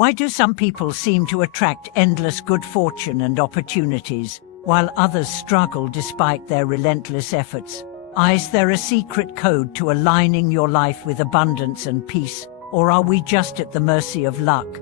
Why do some people seem to attract endless good fortune and opportunities, while others struggle despite their relentless efforts? Is there a secret code to aligning your life with abundance and peace, or are we just at the mercy of luck?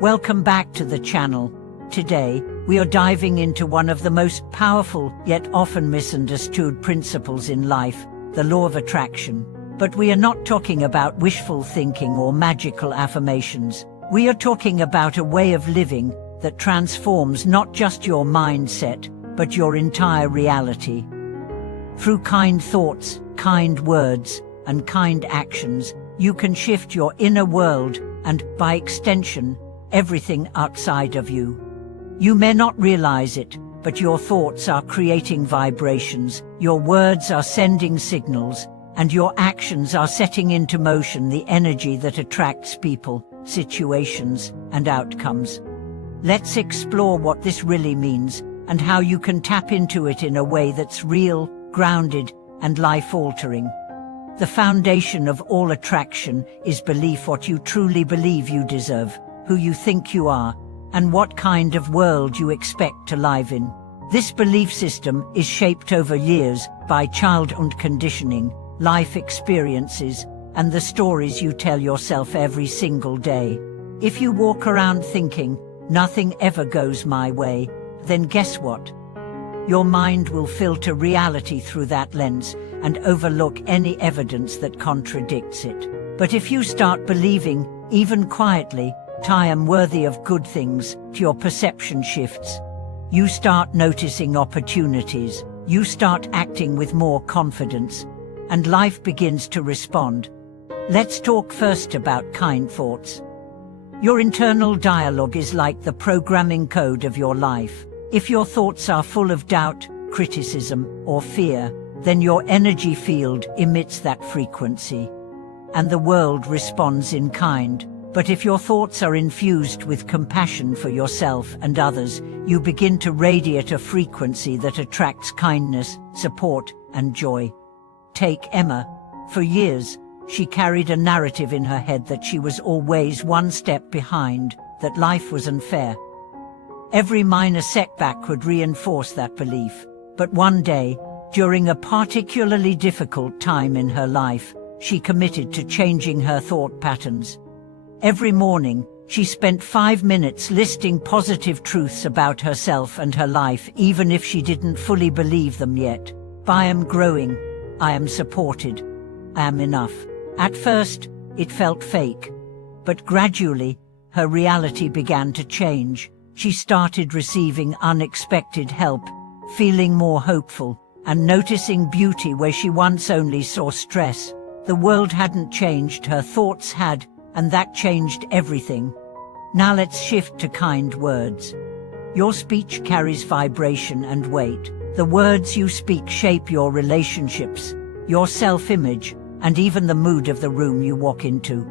Welcome back to the channel. Today, we are diving into one of the most powerful, yet often misunderstood principles in life, the law of attraction. But we are not talking about wishful thinking or magical affirmations. We are talking about a way of living that transforms not just your mindset, but your entire reality. Through kind thoughts, kind words, and kind actions, you can shift your inner world and, by extension, everything outside of you. You may not realize it, but your thoughts are creating vibrations, your words are sending signals, and your actions are setting into motion the energy that attracts people, situations, and outcomes. Let's explore what this really means and how you can tap into it in a way that's real, grounded, and life-altering. The foundation of all attraction is belief: what you truly believe you deserve, who you think you are, and what kind of world you expect to live in. This belief system is shaped over years by childhood conditioning, life experiences, and the stories you tell yourself every single day. If you walk around thinking, "Nothing ever goes my way," then guess what? Your mind will filter reality through that lens and overlook any evidence that contradicts it. But if you start believing, even quietly, "I am worthy of good things," your perception shifts. You start noticing opportunities, you start acting with more confidence, and life begins to respond. Let's talk first about kind thoughts. Your internal dialogue is like the programming code of your life. If your thoughts are full of doubt, criticism, or fear, then your energy field emits that frequency, and the world responds in kind. But if your thoughts are infused with compassion for yourself and others, you begin to radiate a frequency that attracts kindness, support, and joy. Take Emma. For years, she carried a narrative in her head that she was always one step behind, that life was unfair. Every minor setback would reinforce that belief. But one day, during a particularly difficult time in her life, she committed to changing her thought patterns. Every morning, she spent 5 minutes listing positive truths about herself and her life, even if she didn't fully believe them yet. "I am growing. I am supported. I am enough." At first, it felt fake. But gradually, her reality began to change. She started receiving unexpected help, feeling more hopeful, and noticing beauty where she once only saw stress. The world hadn't changed, her thoughts had, and that changed everything. Now let's shift to kind words. Your speech carries vibration and weight. The words you speak shape your relationships, your self-image, and even the mood of the room you walk into.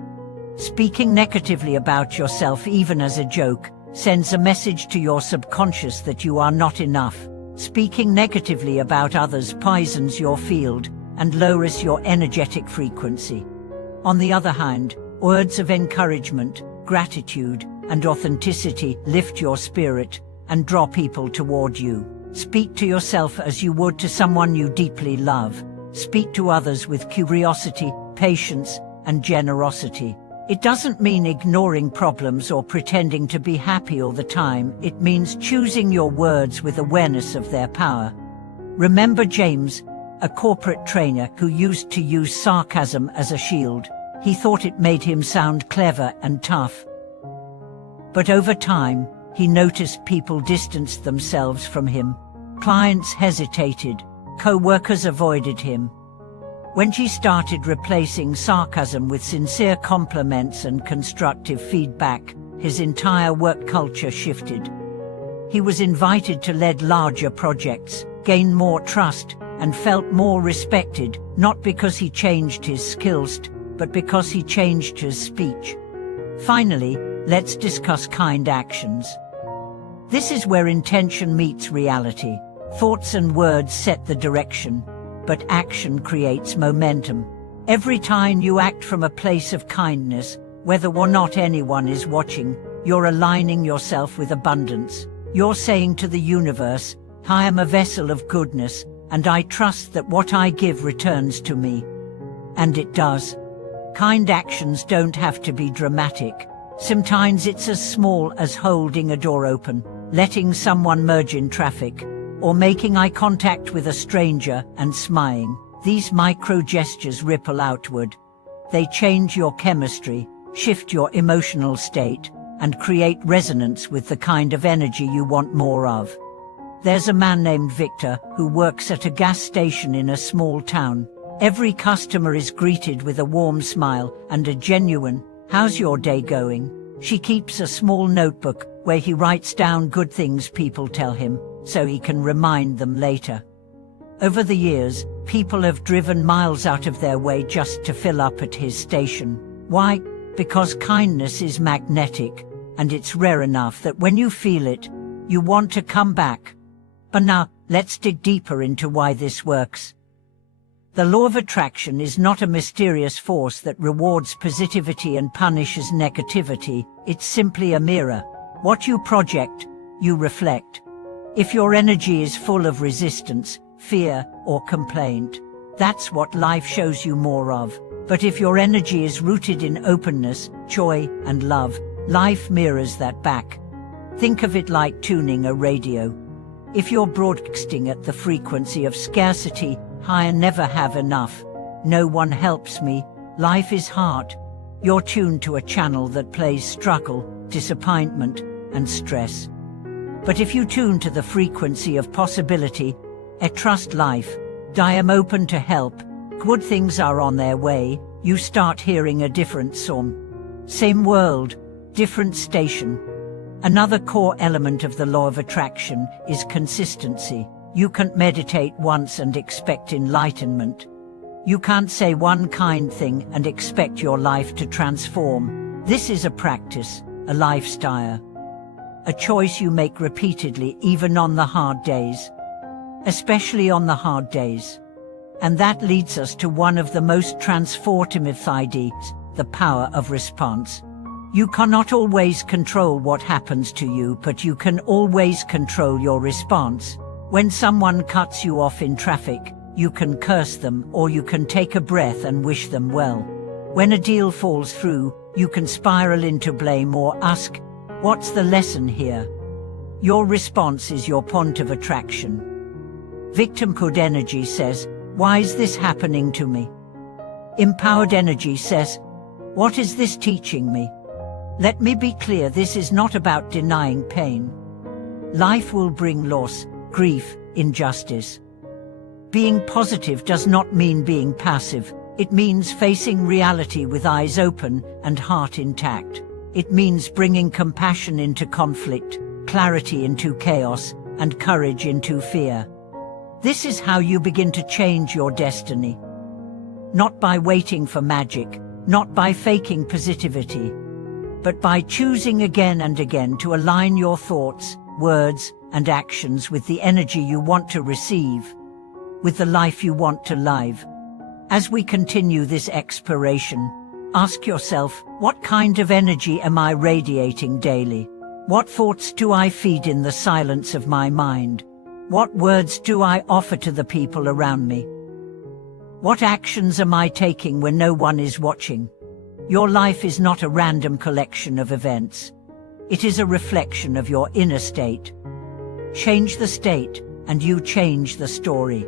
Speaking negatively about yourself, even as a joke, sends a message to your subconscious that you are not enough. Speaking negatively about others poisons your field and lowers your energetic frequency. On the other hand, words of encouragement, gratitude, and authenticity lift your spirit and draw people toward you. Speak to yourself as you would to someone you deeply love. Speak to others with curiosity, patience, and generosity. It doesn't mean ignoring problems or pretending to be happy all the time. It means choosing your words with awareness of their power. Remember James, a corporate trainer who used to use sarcasm as a shield. He thought it made him sound clever and tough. But over time, he noticed people distanced themselves from him. Clients hesitated, co-workers avoided him. When she started replacing sarcasm with sincere compliments and constructive feedback, his entire work culture shifted. He was invited to lead larger projects, gain more trust, and felt more respected, not because he changed his skills, but because he changed his speech. Finally, let's discuss kind actions. This is where intention meets reality. Thoughts and words set the direction, but action creates momentum. Every time you act from a place of kindness, whether or not anyone is watching, You're aligning yourself with abundance. You're saying to the universe, I am a vessel of goodness, and I trust that what I give returns to me. And it does. Kind actions don't have to be dramatic. Sometimes it's as small as holding a door open, letting someone merge in traffic, or making eye contact with a stranger and smiling. These micro gestures ripple outward. They change your chemistry, shift your emotional state, and create resonance with the kind of energy you want more of. There's a man named Victor who works at a gas station in a small town. Every customer is greeted with a warm smile and a genuine, "How's your day going?" She keeps a small notebook where he writes down good things people tell him, so he can remind them later. Over the years, people have driven miles out of their way just to fill up at his station. Why? Because kindness is magnetic, and it's rare enough that when you feel it, you want to come back. But now, let's dig deeper into why this works. The law of attraction is not a mysterious force that rewards positivity and punishes negativity. It's simply a mirror. What you project, you reflect. If your energy is full of resistance, fear, or complaint, that's what life shows you more of. But if your energy is rooted in openness, joy, and love, life mirrors that back. Think of it like tuning a radio. If you're broadcasting at the frequency of scarcity, I never have enough, no one helps me, life is hard, you're tuned to a channel that plays struggle, disappointment, and stress. But if you tune to the frequency of possibility, I trust life, I am open to help, good things are on their way, you start hearing a different song. Same world, different station. Another core element of the law of attraction is consistency. You can't meditate once and expect enlightenment. You can't say one kind thing and expect your life to transform. This is a practice, a lifestyle. A choice you make repeatedly, even on the hard days. Especially on the hard days. And that leads us to one of the most transformative ideas, the power of response. You cannot always control what happens to you, but you can always control your response. When someone cuts you off in traffic, you can curse them, or you can take a breath and wish them well. When a deal falls through, you can spiral into blame or ask, what's the lesson here? Your response is your point of attraction. Victimhood energy says, why is this happening to me? Empowered energy says, what is this teaching me? Let me be clear, this is not about denying pain. Life will bring loss, grief, injustice. Being positive does not mean being passive. It means facing reality with eyes open and heart intact. It means bringing compassion into conflict, clarity into chaos, and courage into fear. This is how you begin to change your destiny. Not by waiting for magic, not by faking positivity, but by choosing again and again to align your thoughts, words, and actions with the energy you want to receive, with the life you want to live. As we continue this exploration, ask yourself, what kind of energy am I radiating daily? What thoughts do I feed in the silence of my mind? What words do I offer to the people around me? What actions am I taking when no one is watching? Your life is not a random collection of events. It is a reflection of your inner state. Change the state, and you change the story.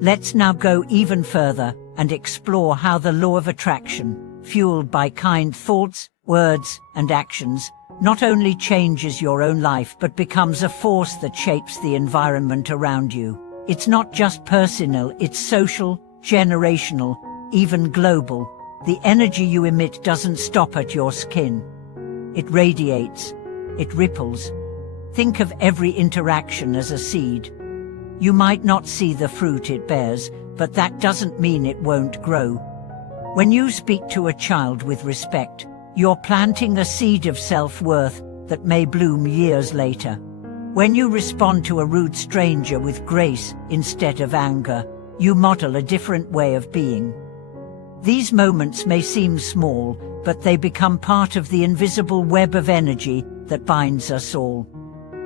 Let's now go even further and explore how the law of attraction, fueled by kind thoughts, words, and actions, not only changes your own life but becomes a force that shapes the environment around you. It's not just personal, it's social, generational, even global. The energy you emit doesn't stop at your skin. It radiates. It ripples. Think of every interaction as a seed. You might not see the fruit it bears, but that doesn't mean it won't grow. When you speak to a child with respect, you're planting a seed of self-worth that may bloom years later. When you respond to a rude stranger with grace instead of anger, you model a different way of being. These moments may seem small, but they become part of the invisible web of energy that binds us all.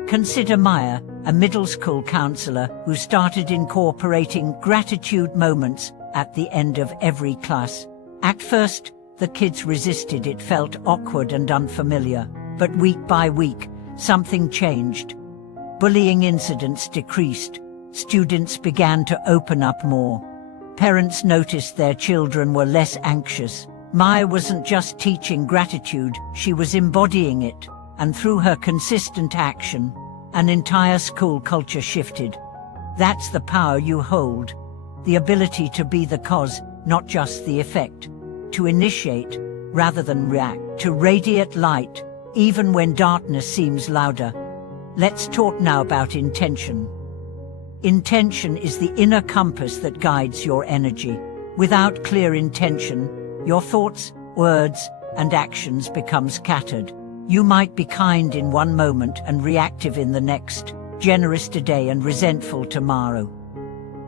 Consider Maya, a middle school counselor who started incorporating gratitude moments at the end of every class. At first, the kids resisted. It felt awkward and unfamiliar. But week by week, something changed. Bullying incidents decreased. Students began to open up more. Parents noticed their children were less anxious. Maya wasn't just teaching gratitude, she was embodying it. And through her consistent action, an entire school culture shifted. That's the power you hold. The ability to be the cause, not just the effect. To initiate, rather than react. To radiate light, even when darkness seems louder. Let's talk now about intention. Intention is the inner compass that guides your energy. Without clear intention, your thoughts, words, and actions become scattered. You might be kind in one moment and reactive in the next, generous today and resentful tomorrow.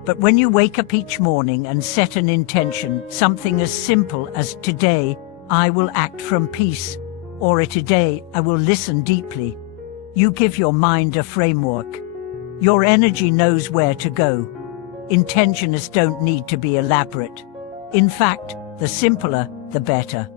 But when you wake up each morning and set an intention, something as simple as today, I will act from peace, or today, I will listen deeply, you give your mind a framework. Your energy knows where to go. Intentions don't need to be elaborate. In fact, the simpler, the better.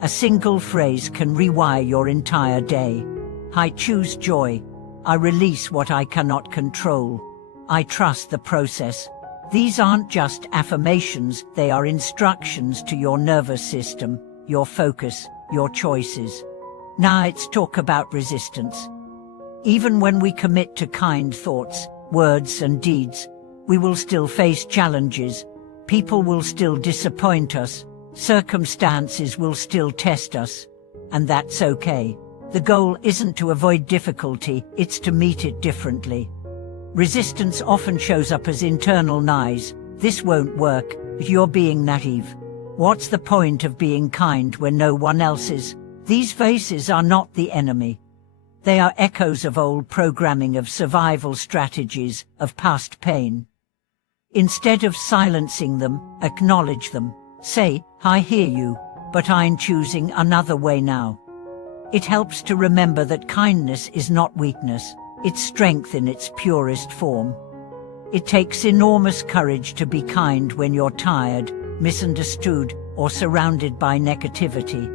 A single phrase can rewire your entire day. I choose joy. I release what I cannot control. I trust the process. These aren't just affirmations, they are instructions to your nervous system, your focus, your choices. Now let's talk about resistance. Even when we commit to kind thoughts, words and deeds, we will still face challenges. People will still disappoint us. Circumstances will still test us. And that's okay. The goal isn't to avoid difficulty, it's to meet it differently. Resistance often shows up as internal noise. This won't work, but you're being naive. What's the point of being kind when no one else is? These voices are not the enemy. They are echoes of old programming, of survival strategies, of past pain. Instead of silencing them, acknowledge them. Say, I hear you, but I'm choosing another way now. It helps to remember that kindness is not weakness, it's strength in its purest form. It takes enormous courage to be kind when you're tired, misunderstood, or surrounded by negativity.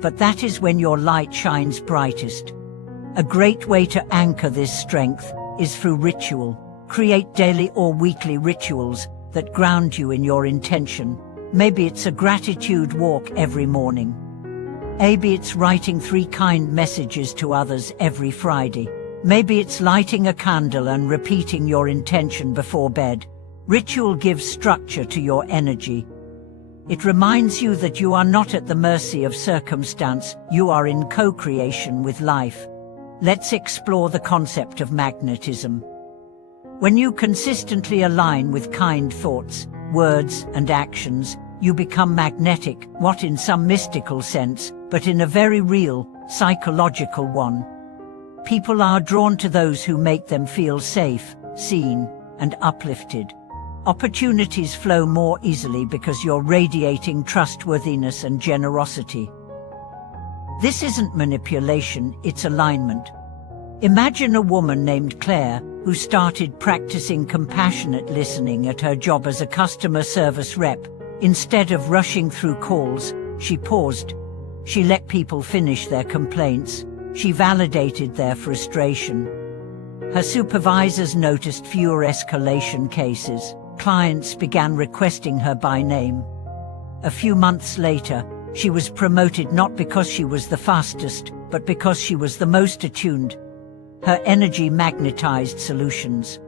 But that is when your light shines brightest. A great way to anchor this strength is through ritual. Create daily or weekly rituals that ground you in your intention. Maybe it's a gratitude walk every morning. Maybe it's writing 3 kind messages to others every Friday. Maybe it's lighting a candle and repeating your intention before bed. Ritual gives structure to your energy. It reminds you that you are not at the mercy of circumstance, you are in co-creation with life. Let's explore the concept of magnetism. When you consistently align with kind thoughts, words, and actions, you become magnetic, not in some mystical sense, but in a very real, psychological one. People are drawn to those who make them feel safe, seen, and uplifted. Opportunities flow more easily because you're radiating trustworthiness and generosity. This isn't manipulation, it's alignment. Imagine a woman named Claire who started practicing compassionate listening at her job as a customer service rep. Instead of rushing through calls, she paused. She let people finish their complaints. She validated their frustration. Her supervisors noticed fewer escalation cases. Clients began requesting her by name. A few months later, she was promoted not because she was the fastest, but because she was the most attuned. Her energy magnetized solutions.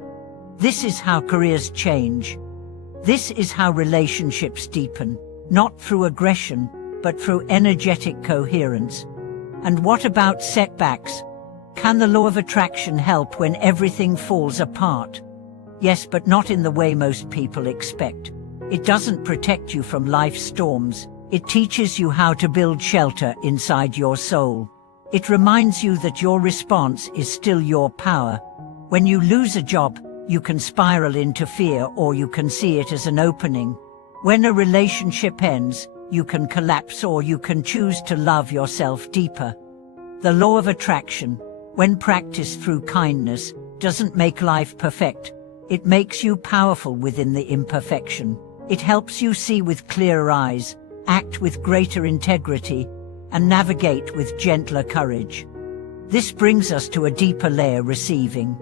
This is how careers change. This is how relationships deepen, not through aggression, but through energetic coherence. And what about setbacks? Can the law of attraction help when everything falls apart? Yes, but not in the way most people expect. It doesn't protect you from life's storms. It teaches you how to build shelter inside your soul. It reminds you that your response is still your power. When you lose a job, you can spiral into fear, or you can see it as an opening. When a relationship ends, You can collapse, or you can choose to love yourself deeper. The law of attraction, when practiced through kindness, doesn't make life perfect. It makes you powerful within the imperfection. It helps you see with clearer eyes, act with greater integrity, and navigate with gentler courage. This brings us to a deeper layer: receiving.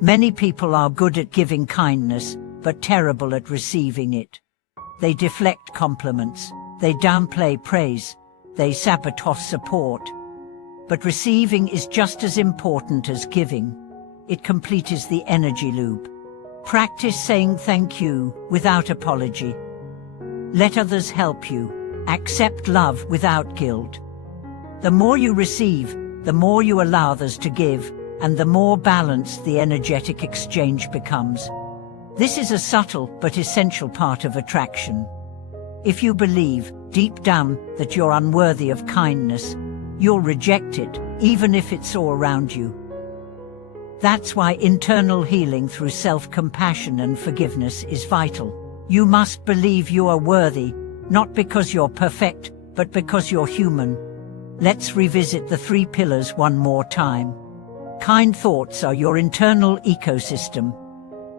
Many people are good at giving kindness, but terrible at receiving it. They deflect compliments, they downplay praise, they sabotage support. But receiving is just as important as giving. It completes the energy loop. Practice saying thank you without apology. Let others help you. Accept love without guilt. The more you receive, the more you allow others to give, and the more balanced the energetic exchange becomes. This is a subtle but essential part of attraction. If you believe, deep down, that you're unworthy of kindness, you'll reject it, even if it's all around you. That's why internal healing through self-compassion and forgiveness is vital. You must believe you are worthy, not because you're perfect, but because you're human. Let's revisit the 3 pillars one more time. Kind thoughts are your internal ecosystem.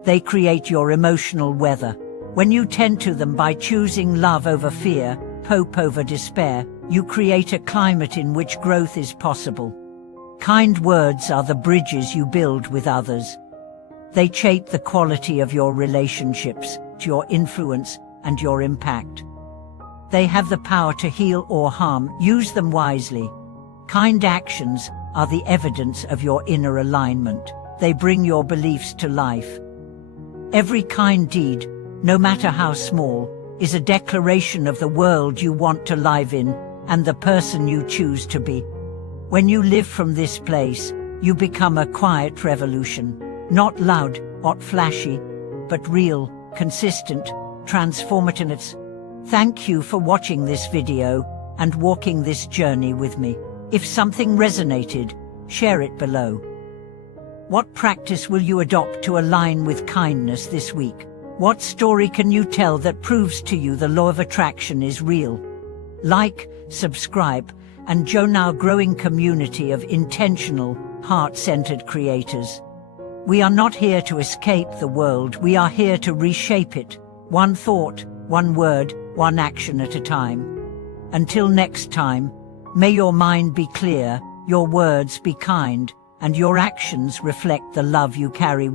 They create your emotional weather. When you tend to them by choosing love over fear, hope over despair, you create a climate in which growth is possible. Kind words are the bridges you build with others. They shape the quality of your relationships, your influence, and your impact. They have the power to heal or harm. Use them wisely. Kind actions are the evidence of your inner alignment. They bring your beliefs to life. Every kind deed, no matter how small, is a declaration of the world you want to live in and the person you choose to be. When you live from this place, you become a quiet revolution. Not loud, not flashy, but real, consistent, transformative. Thank you for watching this video and walking this journey with me. If something resonated, share it below. What practice will you adopt to align with kindness this week? What story can you tell that proves to you the law of attraction is real? Like, subscribe, and join our growing community of intentional, heart-centered creators. We are not here to escape the world, we are here to reshape it, one thought, one word, one action at a time. Until next time, may your mind be clear, your words be kind, and your actions reflect the love you carry.